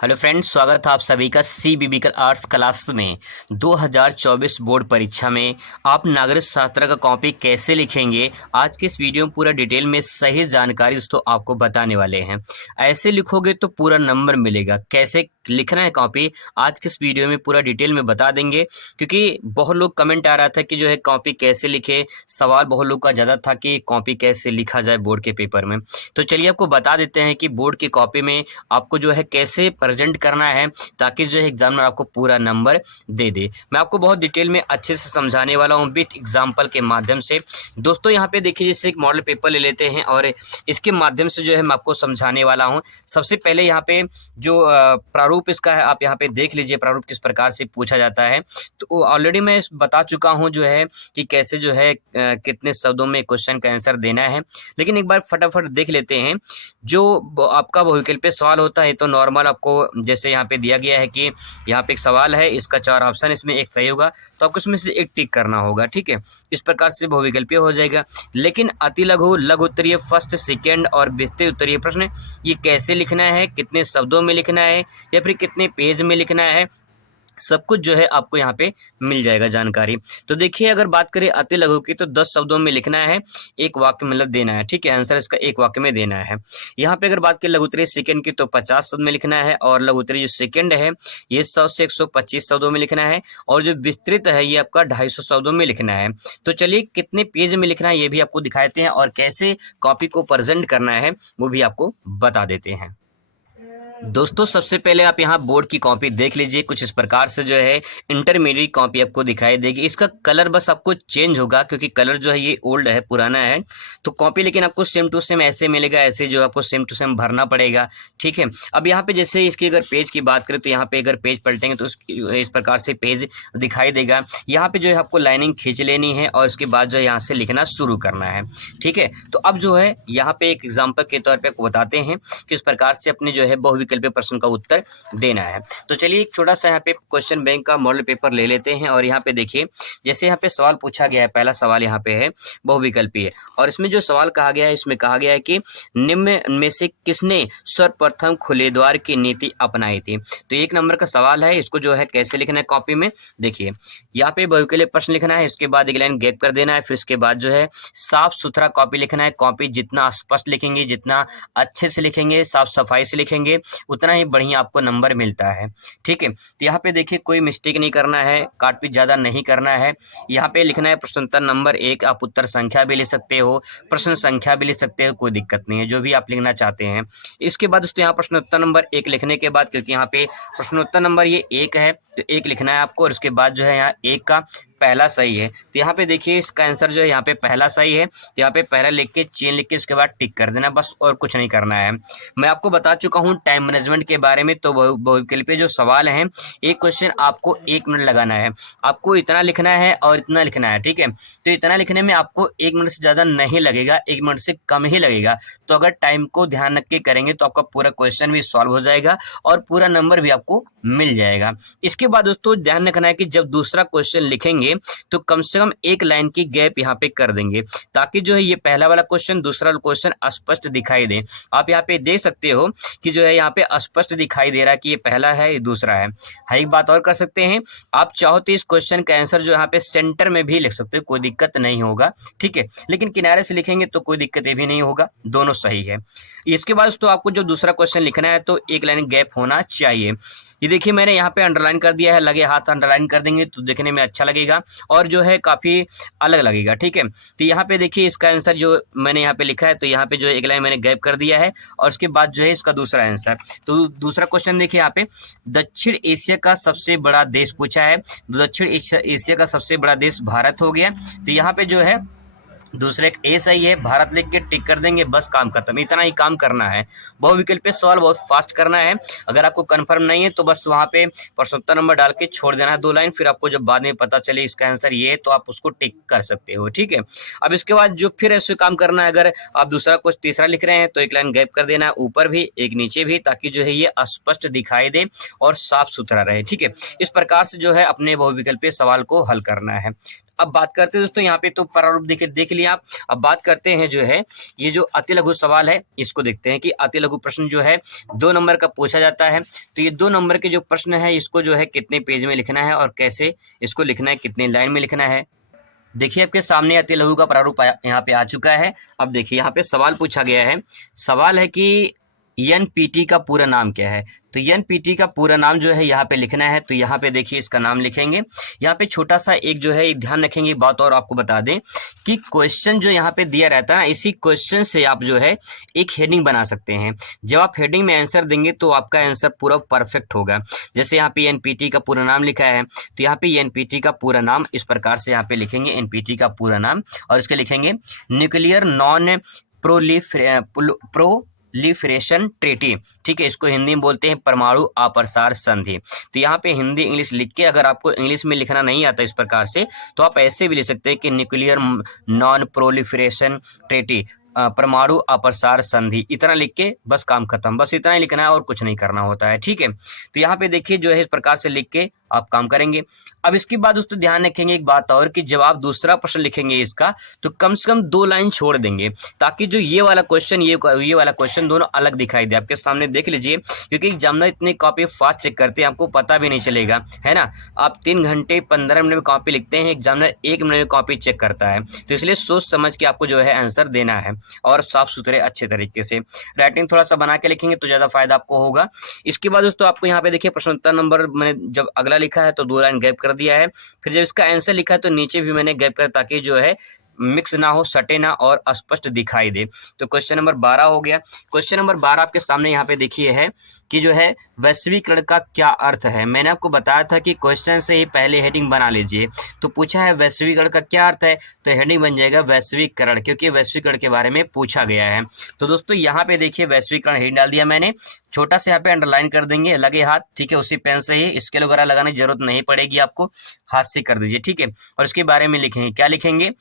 Hello friends, स्वागत है आप सभी का सी बिबिकल आर्ट्स क्लास में। 2024 बोर्ड परीक्षा में आप नागरिक शास्त्र का कॉपी कैसे लिखेंगे, आज के इस वीडियो में पूरा डिटेल में सही जानकारी दोस्तों आपको बताने वाले हैं। ऐसे लिखोगे तो पूरा नंबर मिलेगा। कैसे लिखना है कॉपी, आज के इस वीडियो में पूरा डिटेल में बता देंगे, क्योंकि बहुत लोग कमेंट आ रहा था कि जो है कॉपी कैसे लिखे। सवाल बहुत लोग का ज़्यादा था कि कॉपी कैसे लिखा जाए बोर्ड के पेपर में। तो चलिए आपको बता देते हैं कि बोर्ड की कॉपी में आपको जो है कैसे प्रेजेंट करना है, ताकि जो है एग्जामिनर आपको पूरा नंबर दे दे। मैं आपको बहुत डिटेल में अच्छे से समझाने वाला हूँ विथ एग्जाम्पल के माध्यम से। दोस्तों यहाँ पे देखिए, जैसे एक मॉडल पेपर ले लेते हैं और इसके माध्यम से जो है मैं आपको समझाने वाला हूँ। सबसे पहले यहाँ पे जो प्रारूप इसका है, आप यहाँ पे देख लीजिए प्रारूप किस प्रकार से पूछा जाता है। तो ऑलरेडी मैं बता चुका हूँ जो है कि कैसे जो है कितने शब्दों में क्वेश्चन का आंसर देना है, लेकिन एक बार फटाफट देख लेते हैं। जो आपका बहुविकल्पीय पे सवाल होता है तो नॉर्मल आपको जैसे यहाँ पे दिया गया है कि यहाँ पे एक सवाल है, इसका 4 ऑप्शन, इसमें एक सही होगा तो आपको इसमें से एक टिक करना होगा। ठीक है, इस प्रकार से बहुविकल्पीय हो जाएगा। लेकिन अति लघु, लघु उत्तरीय, फर्स्ट, सेकेंड और विस्तृत उत्तरीय प्रश्न, ये कैसे लिखना है, कितने शब्दों में लिखना है या फिर कितने पेज में लिखना है, सब कुछ जो है आपको यहाँ पे मिल जाएगा जानकारी। तो देखिए, अगर बात करें अति लघु की तो 10 शब्दों में लिखना है, एक वाक्य मतलब देना है। ठीक है, आंसर इसका एक वाक्य में देना है। यहाँ पे अगर बात करें लघु उत्तरीय सेकंड की तो 50 शब्द में लिखना है, और लघु उत्तरीय जो सेकंड है ये 100 से 125 शब्दों में लिखना है, और जो विस्तृत है ये आपका 250 शब्दों में लिखना है। तो चलिए, कितने पेज में लिखना है ये भी आपको दिखाते हैं, और कैसे कॉपी को प्रेजेंट करना है वो भी आपको बता देते हैं। दोस्तों सबसे पहले आप यहाँ बोर्ड की कॉपी देख लीजिए, कुछ इस प्रकार से जो है इंटरमीडिएट कॉपी आपको दिखाई देगी। इसका कलर बस आपको चेंज होगा, क्योंकि कलर जो है ये ओल्ड है, पुराना है। तो कॉपी लेकिन आपको सेम टू सेम ऐसे मिलेगा, ऐसे जो आपको सेम टू सेम भरना पड़ेगा। ठीक है, अब यहाँ पे जैसे इसकी अगर पेज की बात करें तो यहाँ पे अगर पेज पलटेंगे तो इस प्रकार से पेज दिखाई देगा। यहाँ पे जो है आपको लाइनिंग खींच लेनी है और उसके बाद जो है यहाँ से लिखना शुरू करना है। ठीक है, तो अब जो है यहाँ पे एक एग्जाम्पल के तौर पर आपको बताते हैं किस प्रकार से अपने जो है बहुविकल्पीय प्रश्न का उत्तर देना है। तो चलिए, एक छोटा सा यहाँ पे क्वेश्चन बैंक का मॉडल पेपर ले लेते हैं, और यहाँ पे देखिए जैसे यहाँ पे सवाल पूछा गया है। पहला सवाल यहाँ पे है बहुविकल्पीय, और इसमें जो सवाल कहा गया है, इसमें कहा गया है कि निम्न में से किसने सर्वप्रथम खुले द्वार की नीति अपनाई थी। तो 1 नंबर का सवाल है, इसको जो है कैसे लिखना है कॉपी में। देखिए, यहाँ पे बहुविकल्पीय प्रश्न लिखना है, इसके बाद एक लाइन गैप कर देना है, फिर इसके बाद जो है साफ सुथरा कॉपी लिखना है। कॉपी जितना स्पष्ट लिखेंगे, जितना अच्छे से लिखेंगे, साफ सफाई से लिखेंगे, उतना ही बढ़िया आपको नंबर मिलता है। ठीक है, तो यहाँ पे देखिए कोई मिस्टेक नहीं करना है, काटपीट ज़्यादा नहीं करना है। यहाँ पे लिखना है प्रश्न उत्तर नंबर 1। आप उत्तर संख्या भी लिख सकते हो, प्रश्न संख्या भी लिख सकते हो, कोई दिक्कत नहीं है, जो भी आप लिखना चाहते हैं। इसके बाद दोस्तों यहाँ प्रश्न उत्तर नंबर 1 लिखने के बाद, क्योंकि यहाँ पे प्रश्न उत्तर नंबर ये 1 है तो 1 लिखना है आपको, और उसके बाद जो है यहाँ 1 का पहला सही है। तो यहाँ पे देखिए इसका आंसर जो है यहाँ पे पहला सही है, तो यहाँ पे पहला लिख के चेन लिख के उसके बाद टिक कर देना, बस और कुछ नहीं करना है। मैं आपको बता चुका हूँ टाइम मैनेजमेंट के बारे में। तो बहुविकल्पीय जो सवाल हैं, एक क्वेश्चन आपको 1 मिनट लगाना है, आपको इतना लिखना है और इतना लिखना है। ठीक है, तो इतना लिखने में आपको 1 मिनट से ज़्यादा नहीं लगेगा, 1 मिनट से कम ही लगेगा। तो अगर टाइम को ध्यान रख के करेंगे तो आपका पूरा क्वेश्चन भी सॉल्व हो जाएगा और पूरा नंबर भी आपको मिल जाएगा। इसके बाद दोस्तों ध्यान रखना है कि जब दूसरा क्वेश्चन लिखेंगे तो कम से कम 1 लाइन की गैप यहाँ पे कर देंगे, ताकि जो है ये पहला वाला क्वेश्चन, दूसरा क्वेश्चन स्पष्ट दिखाई दे। आप यहाँ पे देख सकते हो कि जो है यहाँ पे स्पष्ट दिखाई दे रहा है कि ये पहला है, ये दूसरा है। एक बात और कर सकते हैं, आप चाहो तो इस क्वेश्चन का आंसर जो यहाँ पे सेंटर में भी लिख सकते हो, कोई दिक्कत नहीं होगा। ठीक है, लेकिन किनारे से लिखेंगे तो कोई दिक्कत ये भी नहीं होगा, दोनों सही है। इसके बाद तो आपको जो दूसरा क्वेश्चन लिखना है तो 1 लाइन गैप होना चाहिए। ये देखिए मैंने यहाँ पे अंडरलाइन कर दिया है, लगे हाथ अंडरलाइन कर देंगे तो देखने में अच्छा लगेगा और जो है काफ़ी अलग लगेगा। ठीक है, तो यहाँ पे देखिए इसका आंसर जो मैंने यहाँ पे लिखा है, तो यहाँ पे जो है 1 लाइन मैंने गैप कर दिया है, और उसके बाद जो है इसका दूसरा आंसर। तो दूसरा क्वेश्चन देखिए, यहाँ पे दक्षिण एशिया का सबसे बड़ा देश पूछा है। दक्षिण एशिया का सबसे बड़ा देश भारत हो गया। तो यहाँ पे जो है दूसरे एक ए सही है, भारत लिख के टिक कर देंगे, बस काम खत्म। इतना ही काम करना है। बहुविकल्पीय सवाल बहुत फास्ट करना है। अगर आपको कंफर्म नहीं है तो बस वहाँ पे प्रश्नोत्तर नंबर डाल के छोड़ देना है 2 लाइन, फिर आपको जब बाद में पता चले इसका आंसर ये है तो आप उसको टिक कर सकते हो। ठीक है, अब इसके बाद जो फिर ऐसे काम करना है, अगर आप दूसरा कुछ तीसरा लिख रहे हैं तो 1 लाइन गैप कर देना है, ऊपर भी एक नीचे भी, ताकि जो है ये स्पष्ट दिखाई दे और साफ सुथरा रहे। ठीक है, इस प्रकार से जो है अपने बहुविकल्पीय सवाल को हल करना है। अब बात करते हैं दोस्तों, यहाँ पे तो प्रारूप देख लिया आप। अब बात करते हैं जो है ये जो अति लघु सवाल है, इसको देखते हैं कि अति लघु प्रश्न जो है 2 नंबर का पूछा जाता है। तो ये 2 नंबर के जो प्रश्न है इसको जो है कितने पेज में लिखना है और कैसे इसको लिखना है, कितनी लाइन में लिखना है। देखिए आपके सामने अति लघु का प्रारूप यहाँ पे आ चुका है। अब देखिए यहाँ पे सवाल पूछा गया है, सवाल है कि एनपीटी का पूरा नाम क्या है। तो एनपीटी का पूरा नाम जो है यहाँ पे लिखना है। तो यहाँ पे देखिए इसका नाम लिखेंगे। यहाँ पे छोटा सा एक जो है ध्यान रखेंगे, बात और आपको बता दें कि क्वेश्चन जो यहाँ पे दिया रहता है ना, इसी क्वेश्चन से आप जो है एक हेडिंग बना सकते हैं। जब आप हेडिंग में आंसर देंगे तो आपका आंसर पूरा परफेक्ट होगा। जैसे यहाँ पे एनपीटी का पूरा नाम लिखा है, तो यहाँ पे एनपीटी का पूरा नाम इस प्रकार से यहाँ पे लिखेंगे, एनपीटी का पूरा नाम, और इसके लिखेंगे न्यूक्लियर नॉन प्रोलिफरेशन ट्रीटी। ठीक है, इसको हिंदी में बोलते हैं परमाणु अप्रसार संधि। तो यहाँ पे हिंदी इंग्लिश लिख के, अगर आपको इंग्लिश में लिखना नहीं आता इस प्रकार से, तो आप ऐसे भी लिख सकते हैं कि न्यूक्लियर नॉन प्रोलिफरेशन ट्रीटी, परमाणु अप्रसार संधि। इतना लिख के बस काम खत्म, बस इतना ही लिखना है और कुछ नहीं करना होता है। ठीक है, तो यहाँ पे देखिए जो है इस प्रकार से लिख के आप काम करेंगे। अब इसके बाद दोस्तों ध्यान रखेंगे एक बात और, कि जब आप दूसरा प्रश्न लिखेंगे इसका, तो कम से कम 2 लाइन छोड़ देंगे, ताकि जो ये वाला क्वेश्चन ये वाला क्वेश्चन दोनों अलग दिखाई दे। आपके सामने देख लीजिए, क्योंकि एग्जामिनर इतनी कॉपी फास्ट चेक करते हैं, आपको पता भी नहीं चलेगा, है ना। आप 3 घंटे 15 मिनट में कॉपी लिखते हैं, एग्जामिनर 1 मिनट में कॉपी चेक करता है। तो इसलिए सोच समझ के आपको जो है आंसर देना है, और साफ सुथरे अच्छे तरीके से राइटिंग थोड़ा सा बना के लिखेंगे तो ज्यादा फायदा आपको होगा। इसके बाद दोस्तों आपको यहाँ पे देखिए प्रश्नोत्तर नंबर मैंने जब अगला लिखा है तो 2 लाइन गैप कर दिया है। फिर जब इसका आंसर लिखा है तो नीचे भी मैंने गैप कर, ताकि जो है मिक्स ना हो, सटे ना और स्पष्ट दिखाई दे। तो क्वेश्चन नंबर 12 हो गया। क्वेश्चन नंबर 12 आपके सामने यहाँ पे देखिए है कि जो है वैश्वीकरण का क्या अर्थ है। मैंने आपको बताया था कि क्वेश्चन से ही पहले हेडिंग बना लीजिए। तो पूछा है वैश्वीकरण का क्या अर्थ है, तो हेडिंग बन जाएगा वैश्वीकरण, क्योंकि वैश्वीकरण के बारे में पूछा गया है। तो दोस्तों यहाँ पे देखिए वैश्वीकरण हेडिंग डाल दिया मैंने, छोटा से यहाँ पे अंडरलाइन कर देंगे लगे हाथ। ठीक है, उसी पेन से ही, स्केल वगैरह लगाने की जरूरत नहीं पड़ेगी आपको, हाथ से कर दीजिए। ठीक है, और इसके बारे में लिखेंगे, क्या लिखेंगे,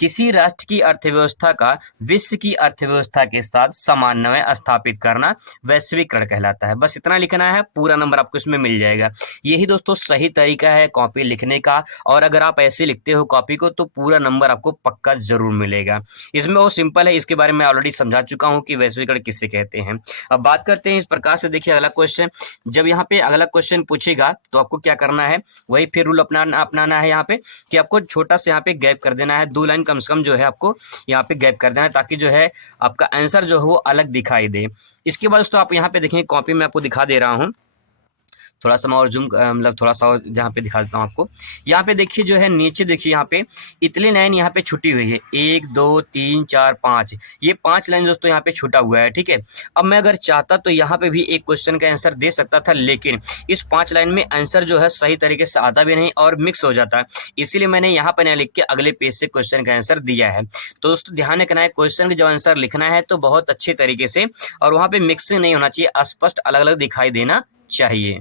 किसी राष्ट्र की अर्थव्यवस्था का विश्व की अर्थव्यवस्था के साथ समन्वय स्थापित करना वैश्वीकरण कहलाता है। बस इतना लिखना है, पूरा नंबर आपको इसमें मिल जाएगा। यही दोस्तों सही तरीका है कॉपी लिखने का, और अगर आप ऐसे लिखते हो कॉपी को तो पूरा नंबर आपको पक्का जरूर मिलेगा। इसमें वो सिंपल है, इसके बारे में ऑलरेडी समझा चुका हूँ कि वैश्वीकरण किसे कहते हैं। अब बात करते हैं इस प्रकार से, देखिए अगला क्वेश्चन, जब यहाँ पे अगला क्वेश्चन पूछेगा तो आपको क्या करना है, वही फिर रूल अपनाना है यहाँ पे, कि आपको छोटा से यहाँ पे गैप कर देना है, 2 लाइन कम से कम जो है आपको यहाँ पे गैप कर देना है, ताकि जो है आपका आंसर जो है वो अलग दिखाई दे। इसके बाद दोस्तों आप यहाँ पे देखेंगे, कॉपी में आपको दिखा दे रहा हूँ, थोड़ा सा मैं और जूम मतलब थोड़ा सा और यहाँ पे दिखा देता हूँ आपको। यहाँ पे देखिए जो है नीचे देखिए यहाँ पे इतनी लाइन यहाँ पे छुटी हुई है, 1 2 3 4 5, ये 5 लाइन दोस्तों यहाँ पे छुटा हुआ है। ठीक है, अब मैं अगर चाहता तो यहाँ पे भी एक क्वेश्चन का आंसर दे सकता था, लेकिन इस 5 लाइन में आंसर जो है सही तरीके से आता भी नहीं और मिक्स हो जाता है, इसीलिए मैंने यहाँ पे ना लिख के अगले पेज से क्वेश्चन का आंसर दिया है। तो दोस्तों ध्यान रखना है, क्वेश्चन का जब आंसर लिखना है तो बहुत अच्छे तरीके से, और वहाँ पे मिक्सिंग नहीं होना चाहिए, स्पष्ट अलग अलग दिखाई देना चाहिए।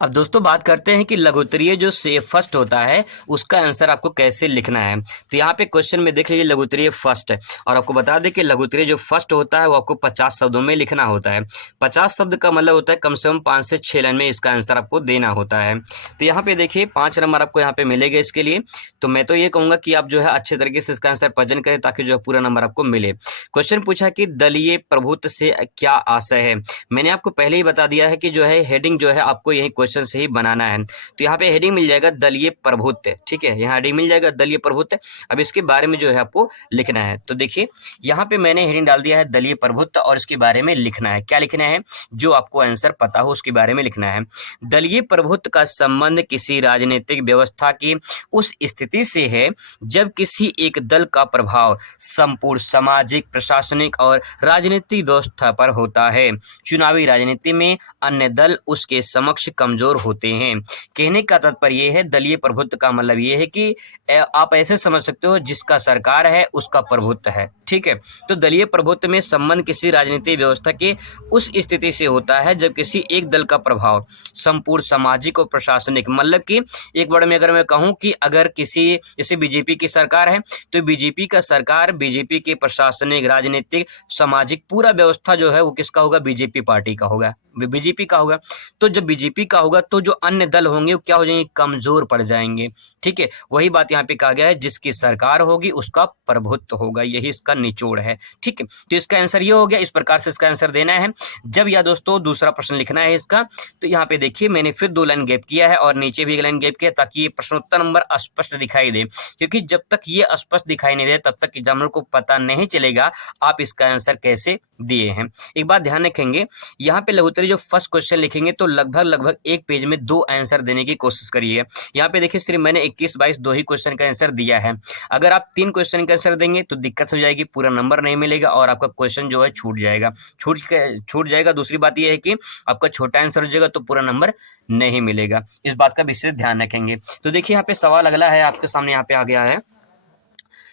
अब दोस्तों बात करते हैं कि लघुत्तरीय जो से फर्स्ट होता है उसका आंसर आपको कैसे लिखना है। तो यहाँ पे क्वेश्चन में देख लीजिए लघुत्तरीय फर्स्ट है, और आपको बता दें कि लघुत्तरीय जो फर्स्ट होता है वो आपको 50 शब्दों में लिखना होता है। 50 शब्द का मतलब होता है कम से कम 5 से 6 लाइन में इसका आंसर आपको देना होता है। तो यहाँ पे देखिए 5 नंबर आपको यहाँ पे मिलेगा इसके लिए। तो मैं तो ये कहूँगा कि आप जो है अच्छे तरीके से इसका आंसर प्रेजेंट करें, ताकि जो है पूरा नंबर आपको मिले। क्वेश्चन पूछा कि दलीय प्रभुत्व से क्या आशय है। मैंने आपको पहले ही बता दिया है कि जो है हेडिंग जो है आपको यही क्वेश्चन से ही बनाना है। तो यहाँ पे हेडिंग मिल जाएगा दलीय प्रभुत्व। ठीक है, यहाँ हेडिंग मिल जाएगा दलीय प्रभुत्व। अब इसके बारे में जो है आपको लिखना है। तो देखिए यहाँ पे मैंने हेडिंग डाल दिया है दलीय प्रभुत्व, और इसके बारे में लिखना है। क्या लिखना है, जो आपको आंसर पता हो उसके बारे में लिखना है। दलीय प्रभुत्व का संबंध किसी राजनीतिक व्यवस्था की उस स्थिति से है जब किसी एक दल का प्रभाव संपूर्ण सामाजिक, प्रशासनिक और राजनीतिक व्यवस्था पर होता है। चुनावी राजनीति में अन्य दल उसके समक्ष कमजोर होते हैं। कहने का तात्पर्य यह है, दलीय प्रभुत्व का मतलब यह है कि आप ऐसे समझ सकते हो जिसका सरकार है उसका प्रभुत्व है। ठीक है, तो दलीय प्रभुत्व में संबंध किसी राजनीतिक व्यवस्था के उस स्थिति से होता है जब किसी एक दल का प्रभाव संपूर्ण सामाजिक और प्रशासनिक, मतलब कि एक वर्ड में अगर मैं कहूं कि अगर किसी जैसे बीजेपी की सरकार है तो बीजेपी का सरकार, बीजेपी के प्रशासनिक, राजनीतिक, सामाजिक पूरा व्यवस्था जो है वो किसका होगा, बीजेपी पार्टी का होगा। बीजेपी का होगा। तो जब बीजेपी का होगा तो जो अन्य दल होंगे वो क्या हो जाएंगे, कमजोर पड़ जाएंगे। ठीक है, वही बात यहाँ पे कहा गया है, जिसकी सरकार होगी उसका प्रभुत्व होगा, यही इसका निचोड़ है। ठीक है, तो इसका आंसर ये हो गया। इस प्रकार से इसका आंसर देना है। जब या दोस्तों दूसरा प्रश्न लिखना है इसका, तो यहाँ पे देखिए मैंने फिर 2 लाइन गैप किया है और नीचे भी 1 लाइन गैप किया, ताकि ये प्रश्नोत्तर नंबर स्पष्ट दिखाई दे, क्योंकि जब तक ये स्पष्ट दिखाई नहीं दे तब तक एग्जामिनर को पता नहीं चलेगा आप इसका आंसर कैसे दिए हैं। एक बात ध्यान रखेंगे, यहाँ पे लघुत्तरी जो फर्स्ट क्वेश्चन लिखेंगे तो लगभग 1 पेज में 2 आंसर देने की कोशिश करिए। यहाँ पे देखिए सिर्फ मैंने 21, 22 2 ही क्वेश्चन का आंसर दिया है। अगर आप 3 क्वेश्चन का आंसर देंगे तो दिक्कत हो जाएगी, पूरा नंबर नहीं मिलेगा और आपका क्वेश्चन जो है छूट जाएगा। छूट जाएगा। दूसरी बात यह है कि आपका छोटा आंसर हो जाएगा तो पूरा नंबर नहीं मिलेगा। इस बात का विशेष ध्यान रखेंगे। तो देखिए यहाँ पे सवाल अगला है आपके सामने, यहाँ पे आ गया है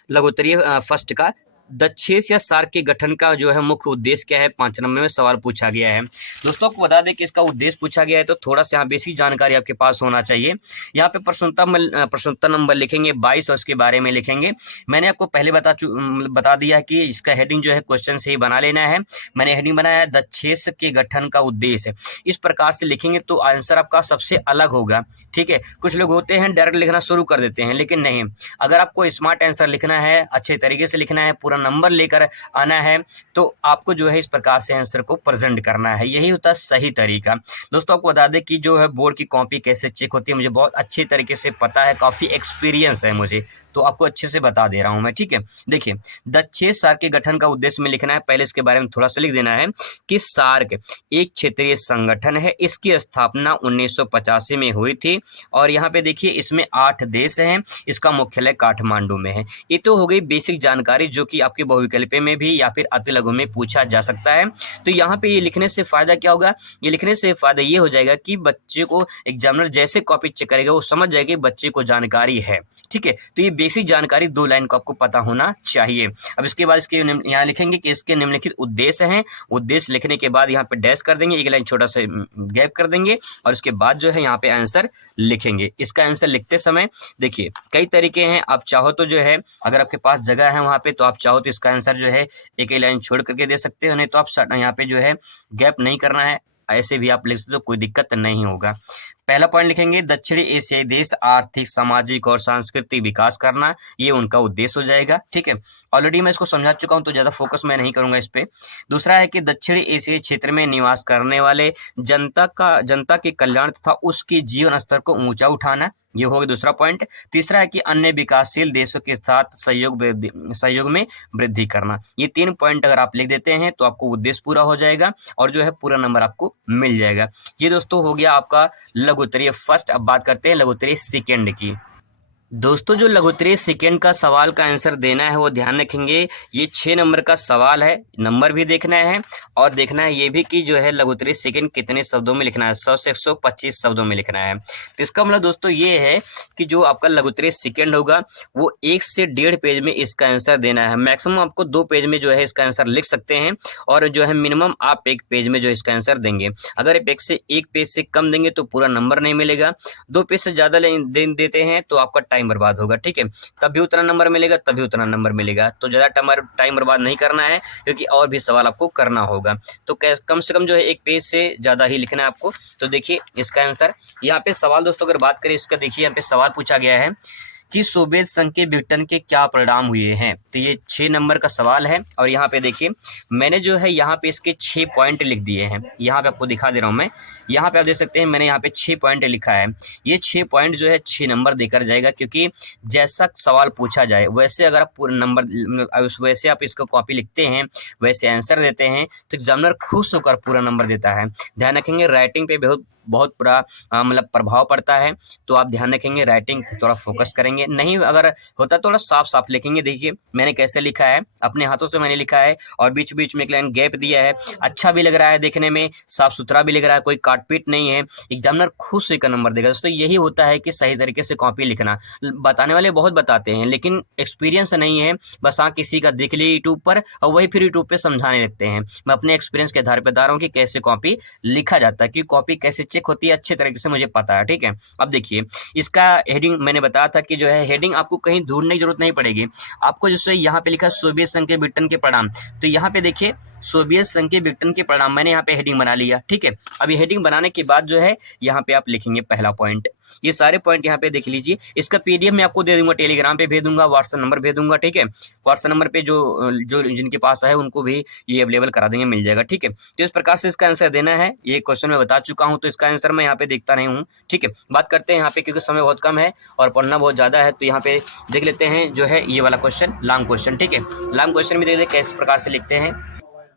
लघुत्तरीय फर्स्ट का, दक्षेस या सार्क के गठन का जो है मुख्य उद्देश्य क्या है, 5 नंबर में सवाल पूछा गया है। दोस्तों को बता दें कि इसका उद्देश्य पूछा गया है, तो थोड़ा सा यहाँ बेसिक जानकारी आपके पास होना चाहिए। यहाँ पे प्रश्नोत्तर नंबर लिखेंगे 22 और इसके बारे में लिखेंगे। मैंने आपको पहले बता दिया कि इसका हेडिंग जो है क्वेश्चन से ही बना लेना है। मैंने हेडिंग बनाया है दक्षेस के गठन का उद्देश्य। इस प्रकार से लिखेंगे तो आंसर आपका सबसे अलग होगा। ठीक है, कुछ लोग होते हैं डायरेक्ट लिखना शुरू कर देते हैं, लेकिन नहीं, अगर आपको स्मार्ट आंसर लिखना है, अच्छे तरीके से लिखना है, पूरा नंबर लेकर आना है, तो आपको जो है इस प्रकार से आंसर को प्रेजेंट करना है। यही होता है सही तरीका। दोस्तों आपको बता दें कि जो है बोर्ड की कॉपी कैसे चेक होती है मुझे बहुत अच्छे तरीके से पता है, काफी एक्सपीरियंस है मुझे, तो आपको अच्छे से बता दे रहा हूं मैं। ठीक है, देखिए दक्षेस सार्क के गठन का उद्देश्य में लिखना है। पहले इसके बारे में थोड़ा सा लिख देना है कि सार्क एक क्षेत्रीय संगठन है, इसकी स्थापना 1985 में हुई थी और यहाँ पे देखिए इसमें 8 देश हैं, इसका मुख्यालय काठमांडू में है। ये तो हो गई बेसिक जानकारी जो कि आपके बहुविकल्पी में भी या फिर अति लघु में पूछा जा सकता है। तो यहाँ पे ये लिखने से फायदा क्या होगा, ये लिखने से फायदा ये हो जाएगा कि बच्चे को एग्जामिनर जैसे कॉपी चेक करेगा वो समझ जाएगा कि बच्चे को जानकारी है। ठीक है, तो ये बेसिक जानकारी 2 लाइन को आपको पता होना चाहिए। अब इसके बाद इसके यहाँ लिखेंगे कि इसके निम्नलिखित उद्देश्य हैं। उद्देश्य लिखने के बाद यहाँ पे डैश कर देंगे, 1 लाइन छोटा सा गैप कर देंगे और उसके बाद जो है यहाँ पे आंसर लिखेंगे। इसका आंसर लिखते समय देखिए कई तरीके हैं, आप चाहो तो जो है अगर आपके पास जगह है वहां पे तो आप चाहो तो इसका आंसर जो है एक ही लाइन छोड़ करके दे सकते हो, नहीं तो आप यहाँ पे जो है गैप नहीं करना है, ऐसे भी आप लिख सकते हो, कोई दिक्कत नहीं होगा। पहला पॉइंट लिखेंगे दक्षिणी एशियाई देश आर्थिक, सामाजिक और सांस्कृतिक विकास करना, ये उनका उद्देश्य हो जाएगा। ठीक है, ऑलरेडी मैं इसको समझा चुका हूं तो ज्यादा फोकस मैं नहीं करूंगा इस पे। दूसरा है कि दक्षिणी एशियाई क्षेत्र में निवास करने वाले जनता के कल्याण तथा उसके जीवन स्तर को ऊंचा उठाना, ये होगा दूसरा पॉइंट। तीसरा है कि अन्य विकासशील देशों के साथ सहयोग में वृद्धि करना। ये 3 पॉइंट अगर आप लिख देते हैं तो आपको उद्देश्य पूरा हो जाएगा और जो है पूरा नंबर आपको मिल जाएगा। ये दोस्तों हो गया आपका लघुत्तरीय फर्स्ट। अब बात करते हैं लघुत्तरीय सेकेंड की। दोस्तों जो लघुत्तरीय सेकेंड का सवाल का आंसर देना है वो ध्यान रखेंगे, ये 6 नंबर का सवाल है, नंबर भी देखना है और देखना है ये भी कि जो है लघुत्तरीय सेकेंड कितने शब्दों में लिखना है, 100 से 125 शब्दों में लिखना है। तो इसका मतलब दोस्तों ये है कि जो आपका लघुत्तरीय सेकेंड होगा वो 1 से 1.5 पेज में इसका आंसर देना है। मैक्सिमम आपको 2 पेज में जो है इसका आंसर लिख सकते हैं और जो है मिनिमम आप 1 पेज में जो इसका आंसर देंगे। अगर आप 1 पेज से कम देंगे तो पूरा नंबर नहीं मिलेगा, 2 पेज से ज्यादा देते हैं तो आपका टाइम बर्बाद होगा। ठीक है, तभी उतना नंबर मिलेगा, तभी उतना नंबर मिलेगा। तो ज्यादा टाइम बर्बाद नहीं करना है क्योंकि और भी सवाल आपको करना होगा। तो कम से कम जो है 1 पेज से ज्यादा ही लिखना है आपको। तो देखिए इसका आंसर यहाँ पे सवाल दोस्तों अगर बात करें इसका, देखिए यहाँ पे सवाल पूछा गया है कि सोवियत संघ के विघटन के क्या परिणाम हुए हैं। तो ये 6 नंबर का सवाल है और यहाँ पे देखिए मैंने जो है यहाँ पे इसके 6 पॉइंट लिख दिए हैं। यहाँ पे आपको दिखा दे रहा हूँ मैं, यहाँ पे आप देख सकते हैं मैंने यहाँ पे 6 पॉइंट लिखा है। ये 6 पॉइंट जो है 6 नंबर देकर जाएगा, क्योंकि जैसा सवाल पूछा जाए वैसे अगर आप पूरा नंबर वैसे आप इसको कॉपी लिखते हैं, वैसे आंसर देते हैं तो एग्जामिनर खुश होकर पूरा नंबर देता है। ध्यान रखेंगे राइटिंग पे बहुत बुरा मतलब प्रभाव पड़ता है, तो आप ध्यान रखेंगे राइटिंग थोड़ा फोकस करेंगे। नहीं अगर होता थोड़ा साफ लिखेंगे। देखिए मैंने कैसे लिखा है, अपने हाथों से मैंने लिखा है और बीच बीच में एक लाइन गैप दिया है। अच्छा भी लग रहा है, देखने में साफ सुथरा भी लग रहा है, कोई काटपीट नहीं है। एग्जामिनर खुश होकर नंबर देगा। दोस्तों यही होता है कि सही तरीके से कॉपी लिखना। बताने वाले बहुत बताते हैं लेकिन एक्सपीरियंस नहीं है, बस किसी का देख लिया यूट्यूब पर और वही फिर यूट्यूब पे समझाने लगते हैं। मैं अपने एक्सपीरियंस के आधार पर बता रहा हूँ कि कैसे कॉपी लिखा जाता है, कि कॉपी कैसे चेक होती है अच्छे तरीके से मुझे पता है। ठीक है, अब देखिए इसका हेडिंग मैंने बताया था कि जो है हेडिंग आपको कहीं ढूंढने की जरूरत नहीं पड़ेगी। आपको जैसे यहाँ पे लिखा सोवियत संघ के विघटन के परिणाम, तो यहाँ पे देखिए सोवियत संघ के विघटन के परिणाम, मैंने यहाँ पे हेडिंग बना लिया, ठीक है। अभी हेडिंग बनाने के बाद जो है यहाँ पे आप लिखेंगे पहला पॉइंट। ये सारे पॉइंट यहाँ पे देख लीजिए। इसका पीडीएफ मैं आपको दे दूंगा, टेलीग्राम पे भेज दूंगा, व्हाट्सएप नंबर भेज दूंगा, ठीक है। व्हाट्सएप नंबर पे जो जो जिनके पास है उनको भी ये अवेलेबल करा देंगे, मिल जाएगा, ठीक है। तो इस प्रकार से इसका आंसर देना है। ये क्वेश्चन मैं बता चुका हूँ, तो इसका आंसर मैं यहाँ पे देखता नहीं हूँ, ठीक है। बात करते हैं यहाँ पे, क्योंकि समय बहुत कम है और पढ़ना बहुत ज्यादा है, तो यहाँ पे देख लेते हैं जो है ये वाला क्वेश्चन, लॉन्ग क्वेश्चन, ठीक है। लॉन्ग क्वेश्चन में देख लेते किस प्रकार से लिखते हैं।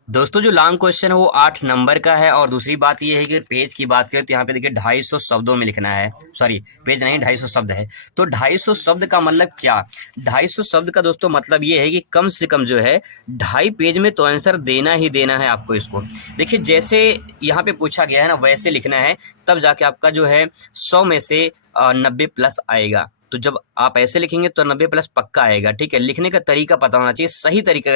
दोस्तों जो लॉन्ग क्वेश्चन है वो 8 नंबर का है, और दूसरी बात ये है कि पेज की बात करें तो यहाँ पे देखिए 250 शब्दों में लिखना है, सॉरी पेज नहीं 250 शब्द है। तो 250 शब्द का मतलब क्या, 250 शब्द का दोस्तों मतलब ये है कि कम से कम जो है 2.5 पेज में तो आंसर देना ही देना है आपको इसको। देखिए जैसे यहाँ पे पूछा गया है ना वैसे लिखना है, तब जाके आपका जो है 100 में से 90 प्लस आएगा। तो जब आप ऐसे लिखेंगे तो 90 प्लस पक्का आएगा, ठीक है। लिखने का तरीका पता होना चाहिए, सही तरीका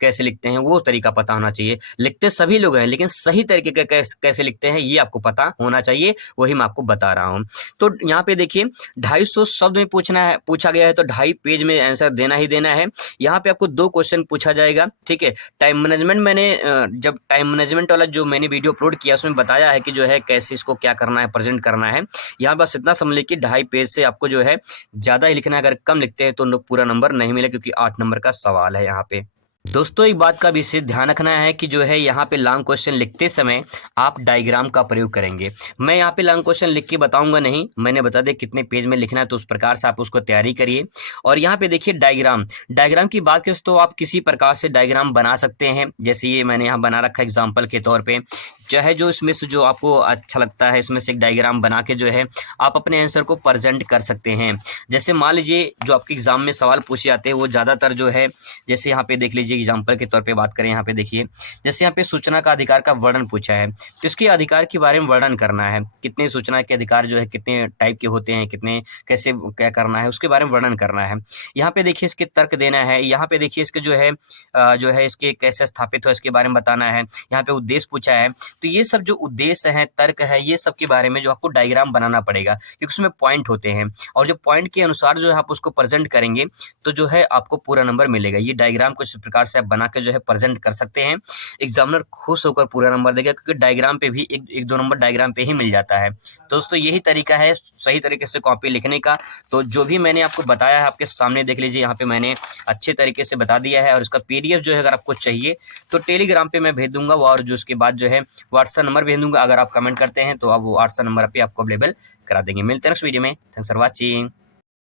कैसे लिखते हैं वो तरीका पता होना चाहिए। लिखते सभी लोग हैं, लेकिन सही तरीके का कैसे लिखते हैं ये आपको पता होना चाहिए, वही मैं आपको बता रहा हूँ। तो यहाँ पे देखिए 250 शब्द में पूछा गया है, तो 2.5 पेज में आंसर देना ही देना है। यहाँ पे आपको 2 क्वेश्चन पूछा जाएगा, ठीक है। टाइम मैनेजमेंट, मैंने जब टाइम मैनेजमेंट वाला जो मैंने वीडियो अपलोड किया उसमें बताया है कि जो है कैसे इसको क्या करना है, प्रेजेंट करना है। यहाँ बस इतना समझ लीजिए कि 2.5 पेज से आपको जो है ज्यादा ही लिखना है। अगर कम लिखते हैं तो पूरा नंबर नहीं मिले, क्योंकि 8 नंबर का सवाल है यहाँ पे। दोस्तों एक बात का विशेष ध्यान रखना है कि जो है यहाँ पे लॉन्ग क्वेश्चन लिखते समय आप डायग्राम का प्रयोग करेंगे। मैं यहाँ पे लॉन्ग क्वेश्चन लिख के बताऊंगा नहीं, मैंने बता दिया कितने पेज में लिखना है, तो उस प्रकार से आप उसको तैयारी करिए। और यहाँ पे देखिए डायग्राम की बात करें तो आप किसी प्रकार से डायग्राम बना सकते हैं। जैसे ये मैंने यहाँ बना रखा है एग्जाम्पल के तौर पे, चाहे जो इसमें से जो आपको अच्छा लगता है इसमें से एक डायग्राम बना के जो है आप अपने आंसर को प्रेजेंट कर सकते हैं। जैसे मान लीजिए जो आपके एग्जाम में सवाल पूछे जाते हैं वो ज़्यादातर जो है, जैसे यहाँ पे देख लीजिए एग्जाम्पल के तौर पे बात करें, यहाँ पे देखिए जैसे यहाँ पे सूचना का अधिकार का वर्णन पूछा है, तो इसके अधिकार के बारे में वर्णन करना है। कितने सूचना के अधिकार जो है कितने टाइप के होते हैं, कितने कैसे क्या करना है उसके बारे में वर्णन करना है। यहाँ पे देखिए इसके तर्क देना है। यहाँ पे देखिए इसके जो है इसके कैसे स्थापित हो इसके बारे में बताना है। यहाँ पे उद्देश्य पूछा है, तो ये सब जो उद्देश्य है, तर्क है, ये सब के बारे में जो आपको डायग्राम बनाना पड़ेगा, क्योंकि उसमें पॉइंट होते हैं और जो पॉइंट के अनुसार जो है आप उसको प्रेजेंट करेंगे तो जो है आपको पूरा नंबर मिलेगा। ये डायग्राम को इस प्रकार से आप बना के जो है प्रेजेंट कर सकते हैं। एग्जामिनर खुश होकर पूरा नंबर देगा, क्योंकि डायग्राम पे भी एक दो नंबर डायग्राम पे ही मिल जाता है। दोस्तों यही तरीका है सही तरीके से कॉपी लिखने का। तो जो भी मैंने आपको बताया है आपके सामने देख लीजिए, यहाँ पे मैंने अच्छे तरीके से बता दिया है। और इसका पीडीएफ जो है अगर आपको चाहिए तो टेलीग्राम पे मैं भेज दूंगा, और जो उसके बाद जो है व्हाट्सएप नंबर भेज दूंगा। अगर आप कमेंट करते हैं तो आप वो व्हाट्सएप नंबर पे आपको अवेलेबल करा देंगे। मिलते हैं नेक्स्ट वीडियो में। Thanks for watching.